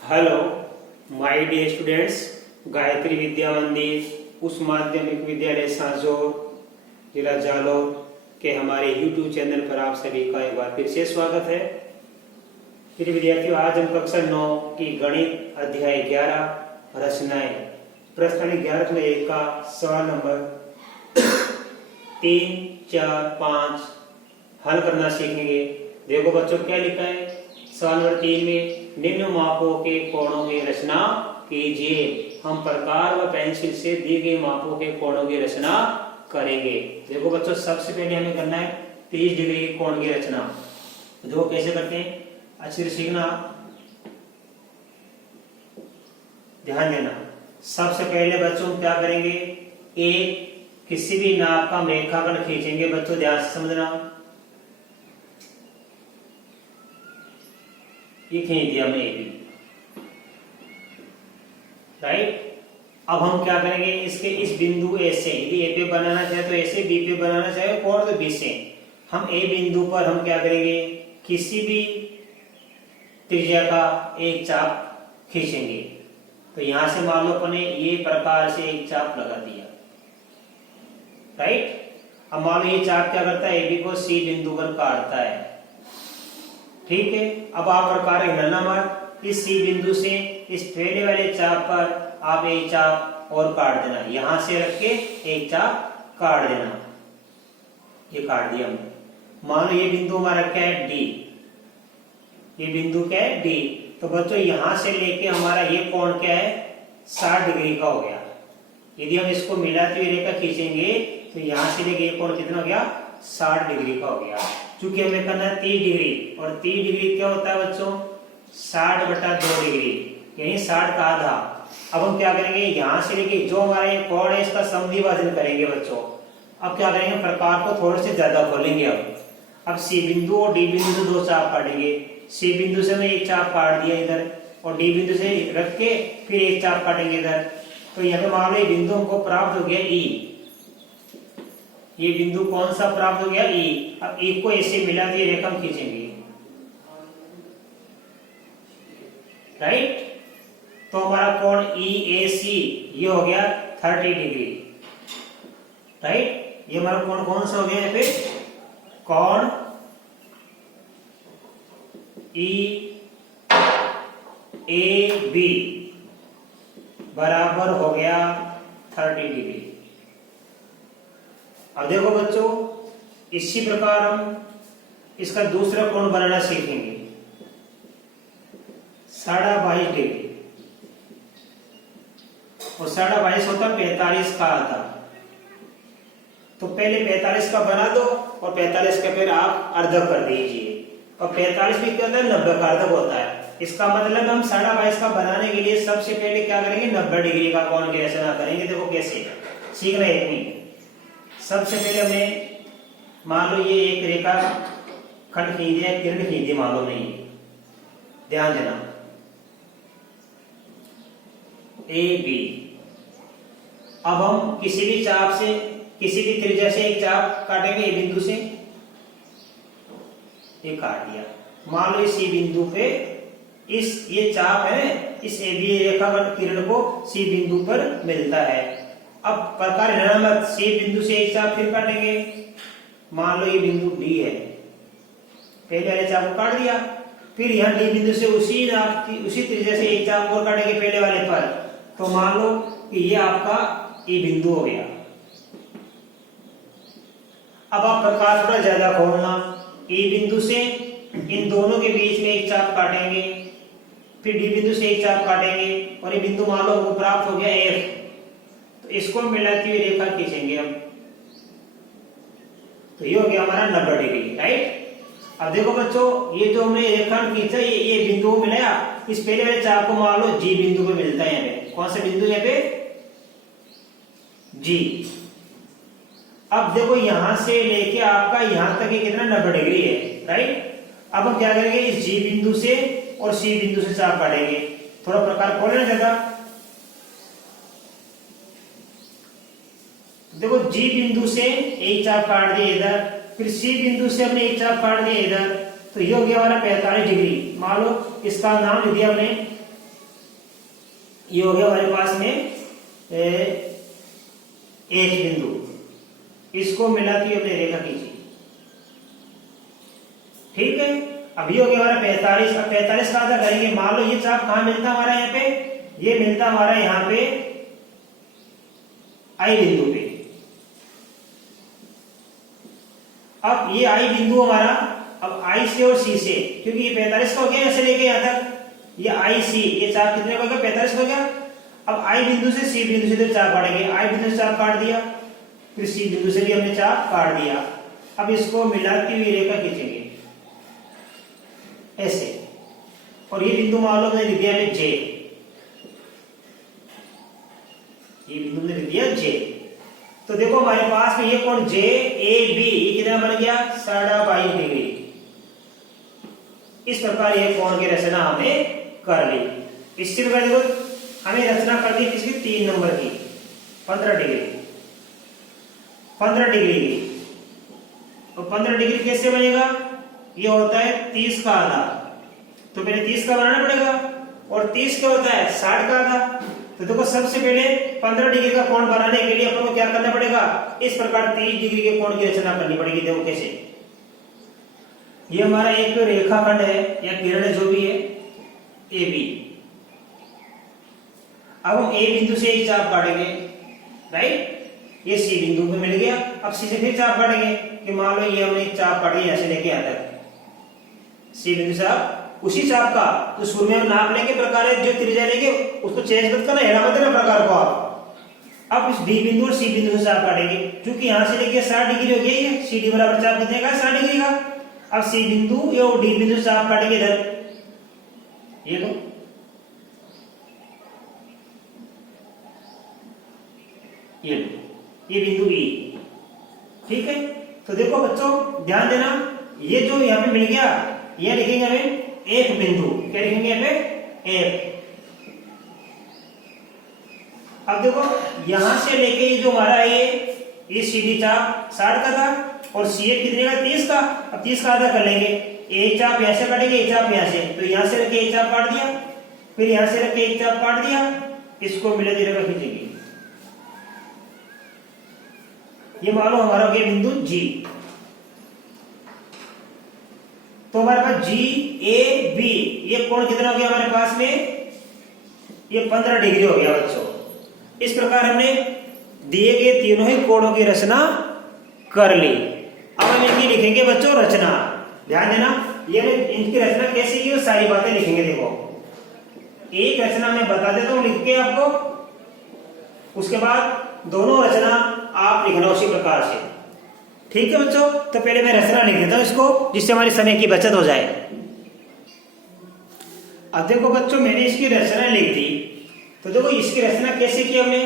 Hello my dear students, Gayatri Vidya Mandir उच्च माध्यमिक विद्यालय सांजोर जिला जालौर के हमारे YouTube चैनल पर आप सभी का एक बार फिर से स्वागत है। फिर विद्यार्थियों, आज हम कक्षा 9 की गणित अध्याय 11 रचनाएं प्रश्न 11 का सवाल नंबर 3, 4, 5 हल करना सीखेंगे। देखो बच्चों क्या लिखा है सवाल नंबर 3 में, निम्न मापों के कोणों की रचना कीजिए। हम प्रकार व पेंसिल से दिए गए मापों के कोणों की रचना करेंगे। देखो बच्चों, सबसे पहले हमें करना है 30 डिग्री के कोण की रचना। देखो कैसे करते हैं, अच्छे से सीखना, ध्यान देना। सबसे पहले बच्चों हम क्या करेंगे, एक किसी भी नाप का रेखाखंड खींचेंगे। बच्चों ध्यान से समझना, ये खींच दिया हमने ए बी, राइट। अब हम क्या करेंगे, इसके इस बिंदु ए से, यदि ए पे बनाना चाहे तो ए से, बी पे बनाना चाहे कोण तो बी से, हम ए बिंदु पर हम क्या करेंगे, किसी भी त्रिज्या का एक चाप खींचेंगे। तो यहां से मान लो अपने ये प्रकार से एक चाप लगा दिया, राइट। अब मान लो ये चाप क्या करता है, ए बी को सी बिंदु पर काटता है, ठीक है। अब आप प्रकार हिलना मत, इस सी बिंदु से इस पहले वाले चाप पर आप एक चाप और काट देना, यहां से रख के एक चाप काट देना। ये काट दिया हमने। मान लो ये बिंदु हमारा क्या है, डी। ये बिंदु क्या है, डी। तो बच्चों यहां से लेके हमारा ये कोण क्या है, 60 डिग्री का हो गया। यदि हम इसको मिलाते हुए रेखा खींचेंगे तो यहां से लेके ये कोण कितना हो गया, 60 डिग्री का हो गया। क्योंकि हमें करना है 30 डिग्री, और 30 डिग्री क्या होता है बच्चों, 60/2 डिग्री, यानी 60 का आधा। अब हम क्या करेंगे, यहां से लेके जो हमारा ये कोण है इसका समद्विभाजन करेंगे बच्चों। अब क्या करेंगे, प्रकार को थोड़े से ज्यादा खोलेंगे। अब सी बिंदु और डी बिंदु से दो चाप काटेंगे। सी बिंदु से मैं एक चाप काट दिया इधर, और डी बिंदु से रख के फिर एक चाप काटेंगे इधर। तो यहाँ पे मान लो बिंदु हमको प्राप्त हो गया ई। ये बिंदु कौन सा प्राप्त हो गया, ई। अब ई को ऐसे मिला दिए रेखा हम खींचेंगे, राइट। तो हमारा कोण ई ए सी ये हो गया 30 डिग्री, राइट। ये हमारा कोण कौन सा हो गया, यहाँ पे कोण ई ए बी बराबर हो गया 30 डिग्री। अब देखो बच्चों, इसी प्रकार हम इसका दूसरा कोण बनाना सीखेंगे, 22.5 डिग्री। और 22.5 होता 45 का आधा। तो पहले 45 का बना दो और 45 का फिर आप अर्धक कर दीजिए। और 45 भी क्या होता है, 90 का अर्धक होता है। इसका मतलब हम 22.5 का बनाने के लिए सबसे पहले क्या करेंगे, 90 डिग्री का कोण की रचना करेंगे। देखो कैसे सीखना है इतनी। सबसे पहले हमने मान लो ये एक रेखा खंड खींच दिया, किरण खींच दी मान लो, नहीं, ध्यान देना, ए बी। अब हम किसी भी चाप से, किसी भी त्रिज्या से एक चाप काटेंगे ए बिंदु से, ये काट दिया। मान लो इस बिंदु पे इस ये चाप है, इस ए बी रेखाखंड किरण को सी बिंदु पर मिलता है। अब प्रकार हिलाना मत, सी बिंदु से एक चाप फिर काटेंगे। मान लो ये बिंदु डी है, पहले वाले चाप को काट दिया, फिर यहाँ डी बिंदु से उसी त्रिज्या से एक चाप और काटेंगे पहले वाले पर। तो मान लो कि ये आपका ए बिंदु हो गया। अब आप प्रकार थोड़ा ज्यादा खोलना, ए बिंदु से इन दोनों के बीच में एक चाप काटेंगे, फिर डी बिंदु से एक चाप काटेंगे, और ये बिंदु मान लो वो प्राप्त हो गया एफ। तो इसको मिलाती हुई रेखा खींचेंगे हम, तो ये हो गया हमारा 90 डिग्री, राइट। अब देखो बच्चों, ये जो हमने रेखाखंड खींचा, ये बिंदु मिलाया, इस पहले वाले चाप को मान लो जी बिंदु पे मिलता है। यहाँ पे कौन सा बिंदु, यहाँ पे जी। अब देखो यहां से लेके आपका यहां तक ये कितना, 90 डिग्री है, राइट। अब हम क्या करेंगे, इस जी बिंदु से और सी बिंदु से चाप काटेंगे। थोड़ा प्रकार खोलना ज्यादा। देखो जी बिंदु से एक चाप काट दिए इधर, फिर सी बिंदु से हमने एक चाप काट दिया इधर, तो ये हो गया हमारा 45 डिग्री। मान लो इसका नाम लिख दिया हमने ये हो गया हमारे पास में एक बिंदु, इसको मिलाती हुई अपनी रेखा खींची। ठीक है, अभी हो गया हमारा 45। अब 45 का आधा करेंगे। मान लो ये चाप कहां मिलता हमारा, यहाँ पे ये मिलता हमारा यहाँ पे आई बिंदु पे। अब ये आई बिंदु हमारा, अब आई से और सी से, क्योंकि ये 45 का हो गया ऐसे लेके यहां तक, ये आई सी, ये चाप कितने का हो गया, 45 का हो गया। अब आई बिंदु से सी बिंदु से चाप काटेंगे। आई बिंदु से चाप काट दिया, फिर सी बिंदु से भी हमने चाप काट दिया। अब इसको मिलाती हुई रेखा खींचेंगे ऐसे, और ये बिंदु मान लो मैंने लिख दिया जे, ये बिंदु ने लिख दिया जे। तो देखो हमारे पास में ये कोण जे ए बी, ये कितना बन गया, 22.5 डिग्री। इस प्रकार ये कोण की रचना हमने कर ली। इससे भी देखो हमें रचना कर ली किसकी, 3 नंबर की, 15 डिग्री, 15 डिग्री की। तो 15 डिग्री कैसे बनेगा, ये होता है 30 का आधा, तो पहले 30 का बनाना पड़ेगा, और 30 क्या होता है, 60 का आधा। तो देखो सबसे पहले 15 डिग्री का कोण बनाने के लिए अपन को क्या करना पड़ेगा, इस प्रकार 30 डिग्री के कोण की रचना करनी पड़ेगी। देखो कैसे, ये हमारा एक रेखाखंड है या किरण है जो भी है, ए बी। अब हम ए बिंदु से एक चाप काटेंगे, राइट, ये सी बिंदु पे मिल गया। अब सी से फिर चाप काटेंगे, कि मान लो ये हमने एक चाप काटी यहां से लेके यहां तक, सी बिंदु से आप उसी चाप का, तो शुरू में हम नाप लेंगे प्रकार है, जो त्रिज्या लेंगे उसको चेंज मत करना, हेरा मत देना प्रकार को आप। अब इस डी बिंदु और सी बिंदु से चाप काटेंगे, क्योंकि यहां से लेके 60 डिग्री हो गई है, सी डी बराबर चाप कितने का, 60 डिग्री का। अब सी बिंदु या डी बिंदु से चाप काटेंगे इधर, ये लो, ये बिंदु ई। ठीक है, तो देखो बच्चों ध्यान देना, ये जो यहाँ पे मिल गया, ये लिखेंगे हमें एक बिंदु, क्या लिखेंगे यहाँ पे, एक। अब देखो यहां से लेके ये जो हमारा ये सी डी चाप 60 का था, और सी ए कितने का, 30 का। अब 30 का आधा कर लेंगे, एक चाप यहां से काटेंगे, एक चाप यहां से, तो यहां से रख के एक चाप काट दिया, फिर यहां से रख के एक चाप काट दिया, इसको मिला दी रेखा खींचेंगे। ये मान लो हमारा हो गया बिंदु जी। तो हमारे पास जी ए बी, ये कोण कितना हो गया हमारे पास में, ये 15 डिग्री हो गया बच्चों। इस प्रकार हमने दिए गए तीनों ही कोणों की रचना कर ली। अब हम इनकी लिखेंगे बच्चों रचना, ध्यान देना, ये इनकी रचना कैसे की, वो सारी बातें लिखेंगे। देखो एक रचना मैं बता देता हूं लिख के आपको, उसके बाद दोनों रचना आप लिखना उसी प्रकार से। ठीक है बच्चों, तो पहले मैं रचना लिख देता हूं इसको, जिससे हमारी समय की बचत हो जाए। अब देखो बच्चों मैंने इसकी रचना लिख दी, तो देखो इसकी रचना कैसे की हमने,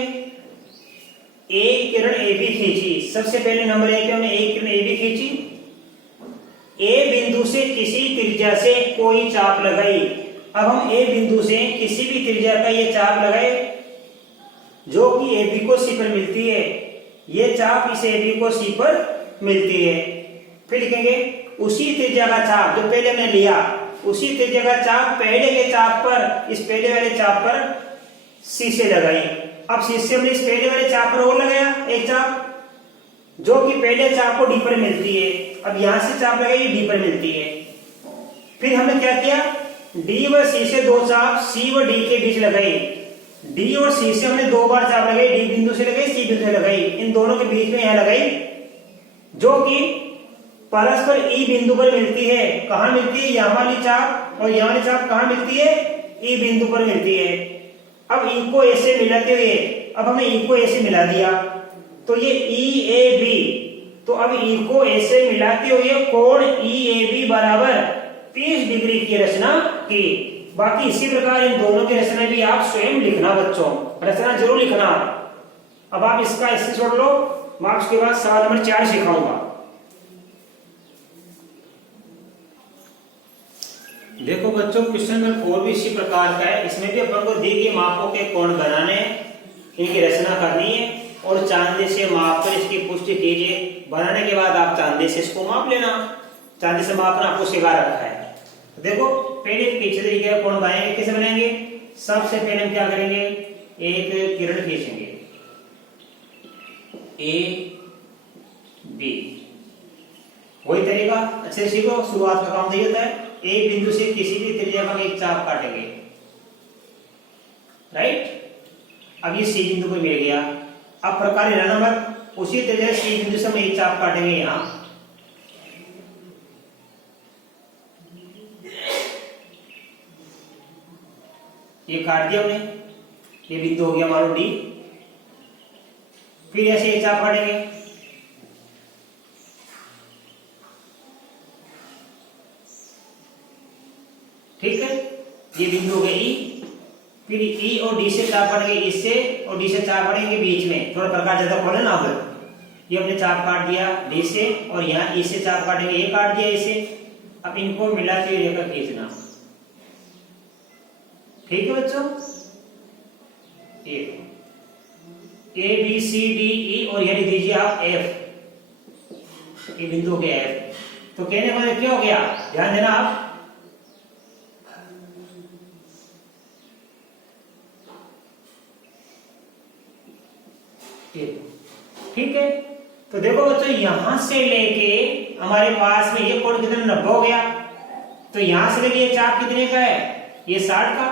एक किरण ए बी खींची। सबसे पहले नंबर एक हमने एक किरण ए बी खींची, ए बिंदु से किसी त्रिज्या से कोई चाप लगाई। अब हम ए बिंदु से किसी भी त्रिज्या का ये चाप लगाए, जो कि ए बी को सी पर मिलती है, ये चाप इस ए बी को सी पर मिलती है। फिर लिखेंगे उसी त्रिज्या का चाप जो पहले हमने लिया, उसी त्रिज्या का चाप पहले के चाप पर, इस पहले वाले चाप पर सी से लगाई। अब सी से हमने इस पहले वाले चाप पर और लगाया एक चाप, जो कि पहले चाप को डी पर मिलती है। अब यहां से चाप लगाई, डी पर मिलती है। फिर हमने क्या किया, डी व सी से दो चाप सी व डी के बीच लगाई। डी और सी से हमने 2 बार चाप लगाई, डी बिंदु से लगाई, सी बिंदु से लगाई, इन दोनों के बीच में यहां लगाई, जो कि परस्पर ई बिंदु पर मिलती है। कहां मिलती है, यहां वाली चाप और यहां वाली चाप कहां मिलती है, ई बिंदु पर मिलती है। अब ई को ऐसे मिलाते हुए, अब हमने ई को ऐसे मिला दिया, तो ये ई ए बी, तो अब ई को ऐसे मिलाते हुए कोण ई ए बी बराबर 30 डिग्री की रचना की। बाकी इसी प्रकार इन दोनों की रचना भी आप स्वयं लिखना बच्चों, रचना जरूर लिखना। अब आप इसका इससे छोड़ लो, मार्क्स के बाद सवाल नंबर 4 सिखाऊंगा। देखो बच्चों क्वेश्चन नंबर 4 भी इसी प्रकार का है। इसमें भी अपन को दी गई मापों के कोण बनाने हैं, इनकी रचना करनी है, और चांदे से माप कर इसकी पुष्टि कीजिए। बनाने के बाद आप चांदे से इसको माप लेना, चांदे से मापना आपको सिखा रखा है। देखो पहले पीछे तरीके का कोण बनाएंगे, कैसे बनाएंगे, सबसे पहले हम क्या करेंगे, एक किरण खींचेंगे ए बी। वही तरीका अच्छे से सीखो, शुरुआत का काम तो ये होता है, एक बिंदु से किसी भी त्रिज्या का एक चाप काटेंगे, राइट। अब ये सी बिंदु को मिल गया। अब प्रकार नंबर उसी त्रिज्या सी बिंदु से हम एक चाप काटेंगे यहां, ये काट दिया हमने, ये बिंदु हो गया मान लो डी। फिर ऐसे एक चाप काटेंगे, ठीक है, ये बिंदु हो गया ई। फिर ई और डी से चाप काटेंगे, इससे और डी से चाप काटेंगे बीच में, थोड़ा प्रकार ज्यादा खोले ना। अब ये हमने चाप काट दिया डी से, और यहाँ ई से चाप काटेंगे, ये काट दिया इसे। अब इनको मिला के रेखा खींचना, ठीक है बच्चों। ए बी सी डी ई, और यह लिख दीजिए आप एफ, ये बिंदु हो गया एफ। तो कहने का मतलब क्या हो गया, ध्यान देना आप, ठीक है। तो देखो बच्चों, यहां से लेके हमारे पास में ये कोण कितना 90 हो गया। तो यहां से लेके ये चाप कितने का है, ये 60 का।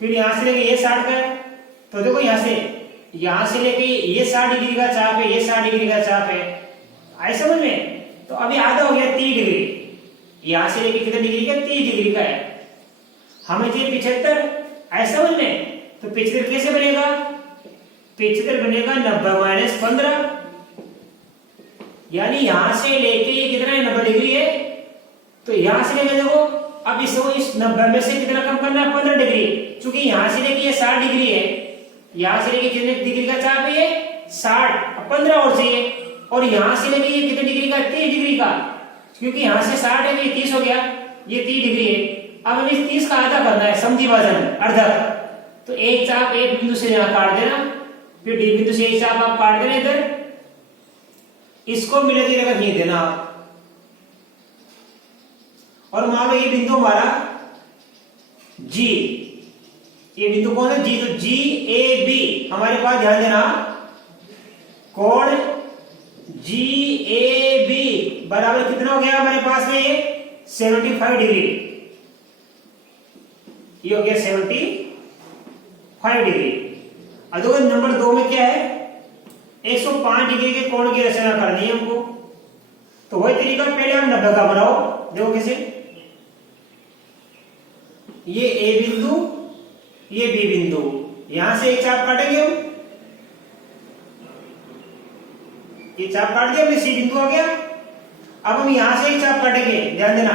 फिर यहां से लेके ये 60 का है। तो देखो यहां से लेके ये 60 डिग्री का चाप है, ये 60 डिग्री का चाप है, आए समझ में। तो अभी आधा हो गया 30 डिग्री, यहां से लेके कितने डिग्री का, 30 डिग्री का है। हमें चाहिए 75, आए समझ में। तो 75 कैसे बनेगा, 75 बनेगा 90 - 15, यानी यहां से लेके ये कितना है, 90 डिग्री है। तो यहां से लेके देखो, अब इसको इस 90 में से कितना कम करना है, 15 डिग्री। चूंकि यहां से लेके ये 60 डिग्री है, यहां से लेके कितने डिग्री का चाप है, ये 60, अब 15 और चाहिए। और यहां से लेके ये कितने डिग्री का, 30 डिग्री का। क्योंकि यहां से 60 है, ये 30 हो गया, ये 30 डिग्री है। अब हमें इस 30 का आधा करना है, समझी वजन अर्धक। तो एक चाप एक बिंदु से यहां काट देना, फिर डी बिंदु से एक चाप आप काट देना इधर, इसको मिले जुले कर खींच देना आप। और मान लो ये बिंदु हमारा जी, ये बिंदु कौन है, जी। तो जी ए बी हमारे पास, ध्यान देना, कोण जी ए बी बराबर कितना हो गया हमारे पास में, ये 75 डिग्री। ये हो गया 75 डिग्री। अब देखो नंबर 2 में क्या है, 105 डिग्री के कोण की रचना करनी है हमको। तो वही तरीका, पहले हम 90 का बनाओ। देखो कैसे, ये ए बिंदु, ये बी बिंदु, यहां से एक चाप काटेंगे हम, ये चाप काट दिया, हमने सी बिंदु आ गया। अब हम यहां से एक चाप काटेंगे, ध्यान देना,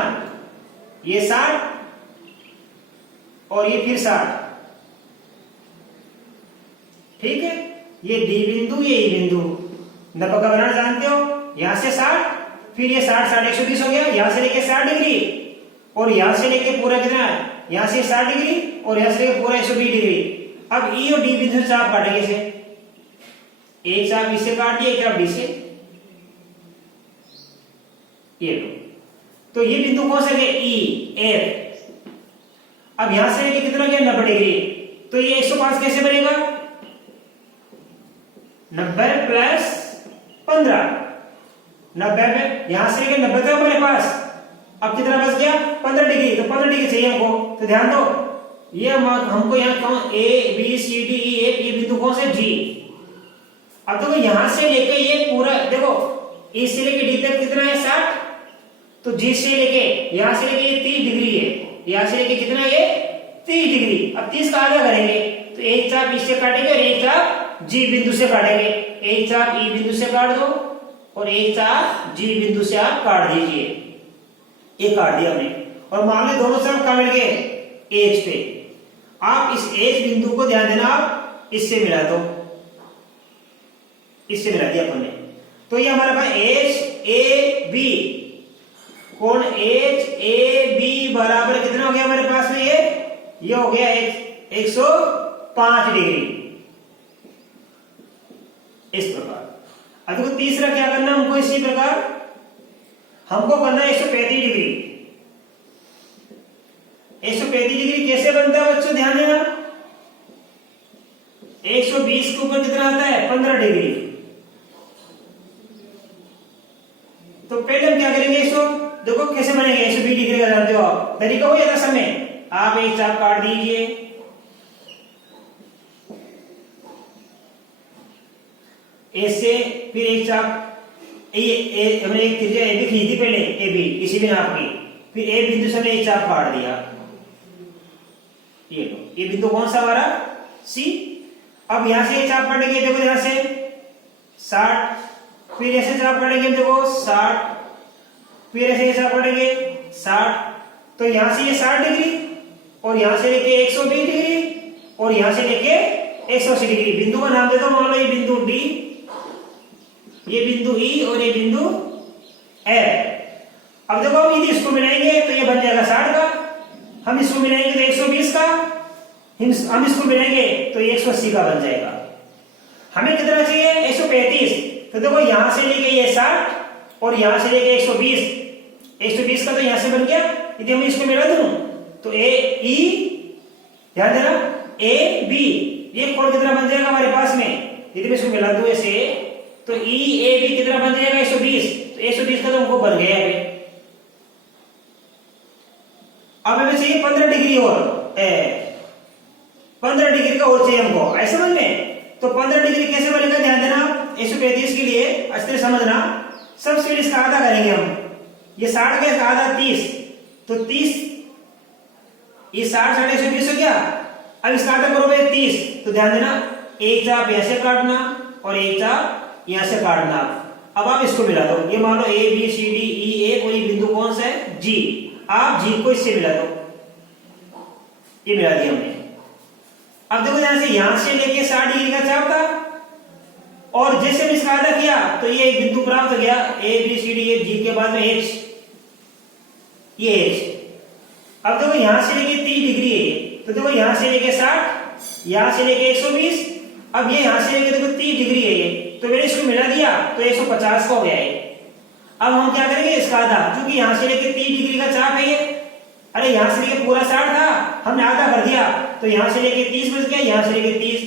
ये 60 और ये फिर 60, ठीक है। ये डी बिंदु, ये ई बिंदु, 90 का बनाना जानते हो, यहां से 60, फिर ये 60 60 120 हो गया, यहां से लेके 60 डिग्री, और यहां से लेके पूरा कितना है, यहां से 60 डिग्री, और यहां से लेके पूरा 120 डिग्री। अब ई और डी बिंदु से चाप काटेंगे इसे, एक चाप इससे काट दिया, एक चाप डी से, ये लो। तो ये बिंदु कौन सा है, ई एफ। अब यहां से लेके कितना गया, 90 डिग्री। तो ये 105 कैसे बनेगा, 90 प्लस 15, 90 में यहां से लेके 90 था हमारे पास, अब कितना बच गया, 15 डिग्री। तो 15 डिग्री चाहिए हमको। तो ध्यान दो, ये हमको यहाँ कौन, A B C D E F, ये बिंदु कौन से, जी। अब देखो यहां से लेके ये पूरा, देखो ई से लेके डी तक कितना है, 60। तो जी से लेके यहां से लेके ये 30 डिग्री है, यहां से लेके कितना है, ये 30 डिग्री। अब 30 का आधा करेंगे, तो एक चाप इससे काटेंगे और एक चाप जी बिंदु से काटेंगे। एक चाप ई बिंदु से काट दो और एक चाप जी बिंदु से आप काट दीजिए, ये काट दिया हमने। और मान लो दोनों तरफ कहां मिल गए, एच पे। आप इस एच बिंदु को ध्यान देना, आप इससे मिला दो, इससे मिला दिया हमने। तो ये हमारे पास एच ए बी, कोण एच ए बी बराबर कितना हो गया हमारे पास में, ये हो गया 105 डिग्री, इस प्रकार। अब देखो तीसरा क्या करना हमको, इसी प्रकार हमको करना है 135 डिग्री। 135 डिग्री कैसे बनता है बच्चों, ध्यान देना। 120 के ऊपर कितना आता है, 15 डिग्री। तो पहले हम क्या करेंगे, इसको देखो कैसे बनेंगे। 120 डिग्री का जानते हो आप, तरीका हो जाता समय। आप एक चाप काट दीजिए, ऐसे, फिर एक चाप हमने एक त्रिज्या ए बी खींची पहले, ए बी इसी में नाप की, फिर ए बिंदु से हमने एक चाप काट दिया। ये लो, ये बिंदु कौन सा हमारा, सी। अब यहां से एक चाप काटेंगे, देखो यहां से 60, फिर ऐसे चाप काटेंगे, देखो 60, फिर ऐसे चाप काटेंगे 60। तो यहां से ये 60 डिग्री, और यहां से लेके 120 डिग्री, और यहां से लेके 180 डिग्री। बिंदु का नाम दे दो, मान लो ये बिंदु डी, ये बिंदु ई, और ये बिंदु एफ। अब देखो हम यदि इसको मिलाएंगे तो ये बन जाएगा 60 का, हम इसको मिलाएंगे तो 120 का, हम इसको मिलाएंगे तो 180 का बन जाएगा। हमें कितना चाहिए, 135। तो देखो यहां से लेके ये 60 और यहां से लेके 120 का तो यहां से बन गया। यदि हम इसको मिला दूं तो ए ई, ध्यान देना, ए बी, ये कोण कितना बन जाएगा हमारे पास में। यदि मैं इसको मिला दूं ऐसे तो ई ए बी कितना बन जाएगा, 120। तो 120 का तो हमको बन गया है। अब हमें चाहिए 15 डिग्री और 15 डिग्री का और चाहिए हमको, ऐसे समझ में। तो 15 डिग्री कैसे बनेगा, ध्यान देना। 135 के लिए अच्छे से समझना, सबसे पहले इसका आधा करेंगे हम। ये 60 का आधा 30, तो 30, ये 60 साढ़े 120 हो गया। अब इसका आधा करोगे 30, तो ध्यान देना, एक चाप ऐसे काटना और एक चाप यहां से काटना। अब आप इसको मिला दो, ये मान लो ए बी सी डी ई ए, और ये बिंदु कौन सा है, जी। आप जी को इससे मिला दो, ये मिला दिया हमने। अब देखो यहां से लेके 60 डिग्री का चाप था, और जैसे भी इसका आधा किया तो ये एक बिंदु प्राप्त हो गया, ए बी सी डी, ए जी के बाद में एच, ये एच। अब देखो यहां से लेके 30 डिग्री है, तो देखो यहां से लेके 60, यहां से लेके 120, अब ये यहां से लेके देखो 30 डिग्री है ये, तो मैंने इसको मिला दिया तो 150 का हो गया है। अब हम क्या करेंगे, इसका आधा, क्योंकि यहां से लेके 30 डिग्री का चाप है ये, अरे यहां से लेके पूरा 60 था, हमने आधा कर दिया, तो यहां से लेके 30 बच गया, यहां से लेके 30।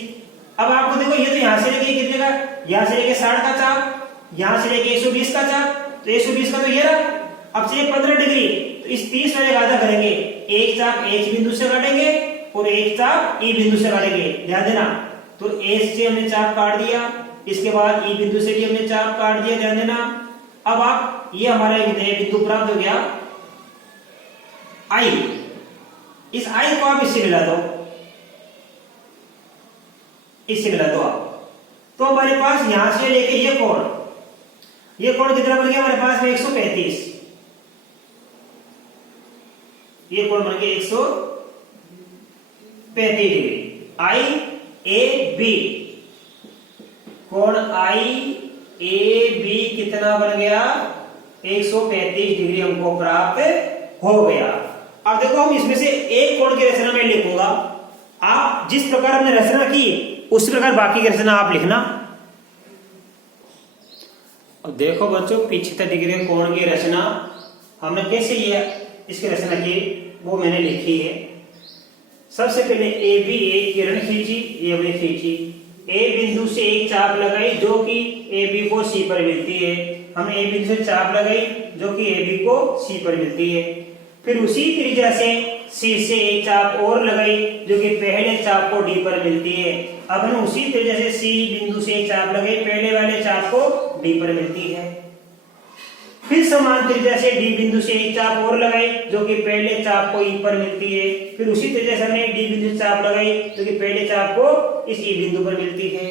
अब आपको देखो ये तो यहां से लेके कितने का, यहां से लेके 60 का चाप, यहां से लेके 120 का चाप, तो 120 का तो ये रहा। अब चाहिए 15 डिग्री, तो इस 30 वाले का आधा करेंगे, एक चाप एच बिंदु से काटेंगे और एक चाप ई बिंदु से काटेंगे, ध्यान देना। तो एच से हमने चाप काट दिया, इसके बाद ई बिंदु से भी हमने चाप काट दिया, ध्यान देना। अब आप, ये हमारा बिंदु प्राप्त हो गया आई। इस आई को आप इससे मिला दो, इससे मिला दो आप, तो हमारे पास यहां से लेके ये कोण कितना बन गया हमारे पास में, 135। ये कोण बन गया 135 डिग्री। आई ए बी, कोण आई ए बी कितना बन गया, 135 डिग्री हमको प्राप्त हो गया। अब देखो हम इसमें से एक कोण की रचना में लिखूंगा, आप जिस प्रकार हमने रचना की उस प्रकार बाकी की रचना आप लिखना। अब देखो बच्चों, 75 डिग्री कोण की रचना हमने कैसे ये इसकी रचना की वो मैंने लिखी है। सबसे पहले ए बी, एक किरण खींची, ये हमने खींची, ए बिंदु से एक चाप लगाई जो कि ए बी को सी पर मिलती है। हमने ए बिंदु से चाप लगाई जो कि ए बी को सी पर मिलती है। फिर उसी त्रिज्या से सी से एक चाप और लगाई जो कि पहले चाप को डी पर मिलती है। अब हमने उसी त्रिज्या से सी बिंदु से एक चाप लगाई, पहले वाले चाप को डी पर मिलती है। फिर समान त्रिज्या से डी बिंदु से एक चाप और लगाई जो कि पहले चाप को ई पर मिलती है। फिर उसी त्रिज्या से हमने डी बिंदु से चाप लगाई जो कि पहले चाप को इस ई बिंदु पर मिलती है।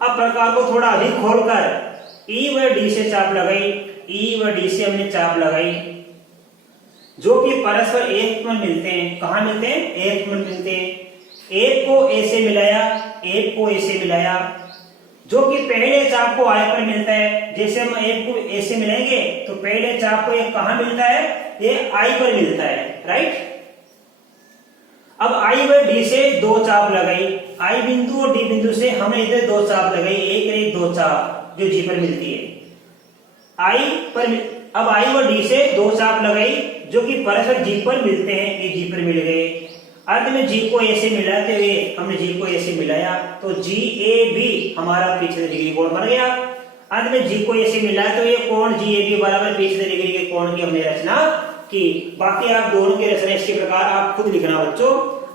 अब प्रकार को थोड़ा अधिक खोलकर ई व डी से चाप लगाई, ई व डी से हमने चाप लगाई जो कि परस्पर एक पर मिलते हैं। कहां मिलते हैं, एक पर मिलते हैं। एक को ए से मिलाया, एक को ए से मिलाया जो कि पहले चाप को आई पर मिलता है। जैसे हम एक को ए से मिलाएंगे तो पहले चाप को एक कहां मिलता है, ये आई पर मिलता है, राइट। अब आई व डी से दो चाप लगाई, आई बिंदु और डी बिंदु से हमने इधर दो चाप लगाई, एक एक दो चाप जो जी पर मिलती है। आई पर अब आई व डी से दो चाप लगाई जो कि परस्पर जी पर मिलते हैं, ये जी पर मिल गए। अंत में जी को ऐसे मिलाते हुए हमने जी को ऐसे मिलाया तो जी ए बी हमारा 360 डिग्री कोण बन गया। अंत में जी को ऐसे मिलाते हुए कोण जी ए बी बराबर 360 डिग्री के कोण की हमने रचना की। बाकी आप दोनों की रचना इसके प्रकार आप खुद लिखना बच्चों,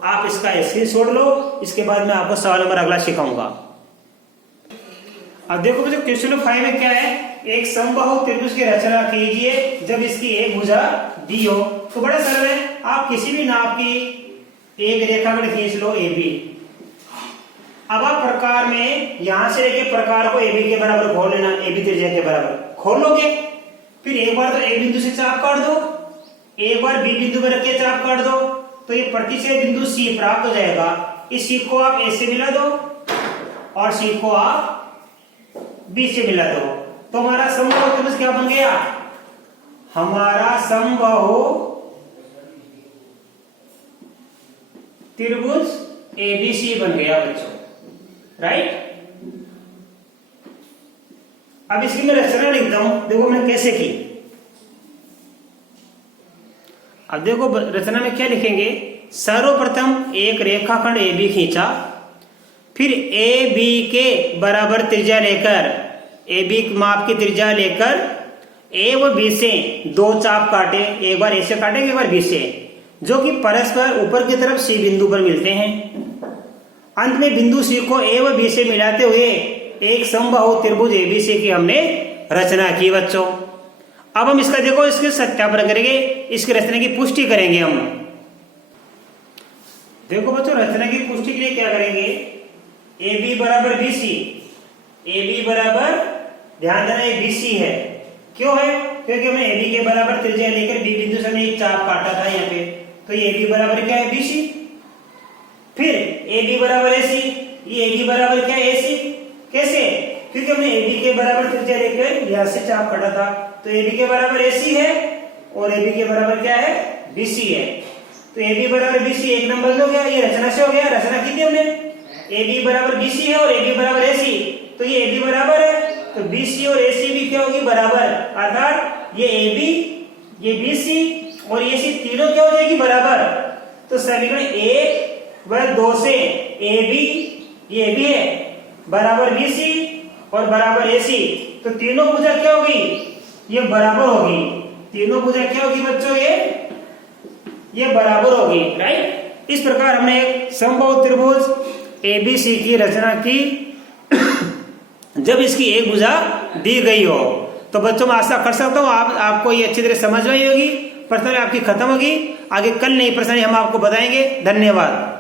आप इसका स्क्रीनशॉट लो। इसके बाद मैं आपको सवाल नंबर अगला सिखाऊंगा। अब देखो बच्चों क्वेश्चन नंबर 5 में क्या है, एक समबाहु त्रिभुज की रचना कीजिए जब इसकी एक भुजा दी हो। तो बड़ा सरल है, आप किसी भी नाप की एक रेखाखंड खींच लो ए बी। अब आप प्रकार में यहां से लेके प्रकार को ए बी के बराबर खोल लेना, ए बी त्रिज्या के बराबर खोल लोगे। फिर एक बार तो ए बिंदु से चाप काट दो, एक बार बी बिंदु पर रख के चाप काट दो, तो ये प्रतिच्छेद बिंदु सी प्राप्त हो जाएगा। इस सी को आप ए से मिला दो और सी को आप बी से मिला दो, तो हमारा समबाहु त्रिभुज क्या बन गया, हमारा समबाहु त्रिभुज एबीसी बन गया बच्चों, राइट। अब इसकी मैं रचना लिखता हूं, देखो मैंने कैसे की। अब देखो रचना में क्या लिखेंगे, सर्वप्रथम एक रेखाखंड ए बी खींचा, फिर ए बी के बराबर त्रिज्या लेकर, ए बी माप की त्रिज्या लेकर ए व बी से दो चाप काटे, एक बार ए से काटेंगे एक बार बी से, जो कि परस्पर ऊपर की तरफ सी बिंदु पर मिलते हैं। अंत में बिंदु सी को ए व बी से मिलाते हुए एक समबाहु त्रिभुज एबीसी की हमने रचना की बच्चों। अब हम इसका देखो इसके सत्यापन करेंगे, इसकी रचना की पुष्टि करेंगे हम। देखो बच्चों रचना की पुष्टि के लिए क्या करेंगे, ए बी बराबर बी सी, ए बी बराबर, ध्यान देना ये बी सी है, क्यों है, क्योंकि हमने ए बी के बराबर त्रिज्या लेकर बी बिंदु से हमने एक चाप काटा था यहाँ पे, तो ये ए बी बराबर क्या है बी सी। फिर ए बी बराबर ए सी, ये ए बी बराबर क्या है ए सी, कैसे, क्योंकि हमने ए बी के बराबर त्रिज्या लेकर यहां से चाप काटा था, तो ए बी के बराबर ए सी है और ए बी के बराबर क्या है बी सी है। तो ए बी बराबर बी सी एक नंबर हो गया, ये रचना से हो गया, रचना की थी हमने, ए बी बराबर बी सी है और ए बी बराबर ए सी, तो ये ए बी बराबर है, तो बी सी और ए सी भी क्या होगी बराबर, अर्थात ये ए बी, ये बी सी और ये सी तीनों क्या हो जाएगी बराबर। तो समीकरण 1 व 2 से ए बी, ये भी है बराबर बी सी और बराबर ए सी, तो तीनों भुजा क्या होगी, ये बराबर होगी, तीनों भुजा क्या होगी बच्चों, ये बराबर होगी, राइट। इस प्रकार हमने एक समबाहु त्रिभुज एबीसी की रचना की जब इसकी एक भुजा दी गई हो। तो बच्चों मैं आशा कर सकता हूं आपको ये अच्छी तरह समझ में आई होगी, प्रश्न आपकी खत्म होगी। आगे कल नई प्रश्न हम आपको बताएंगे। धन्यवाद।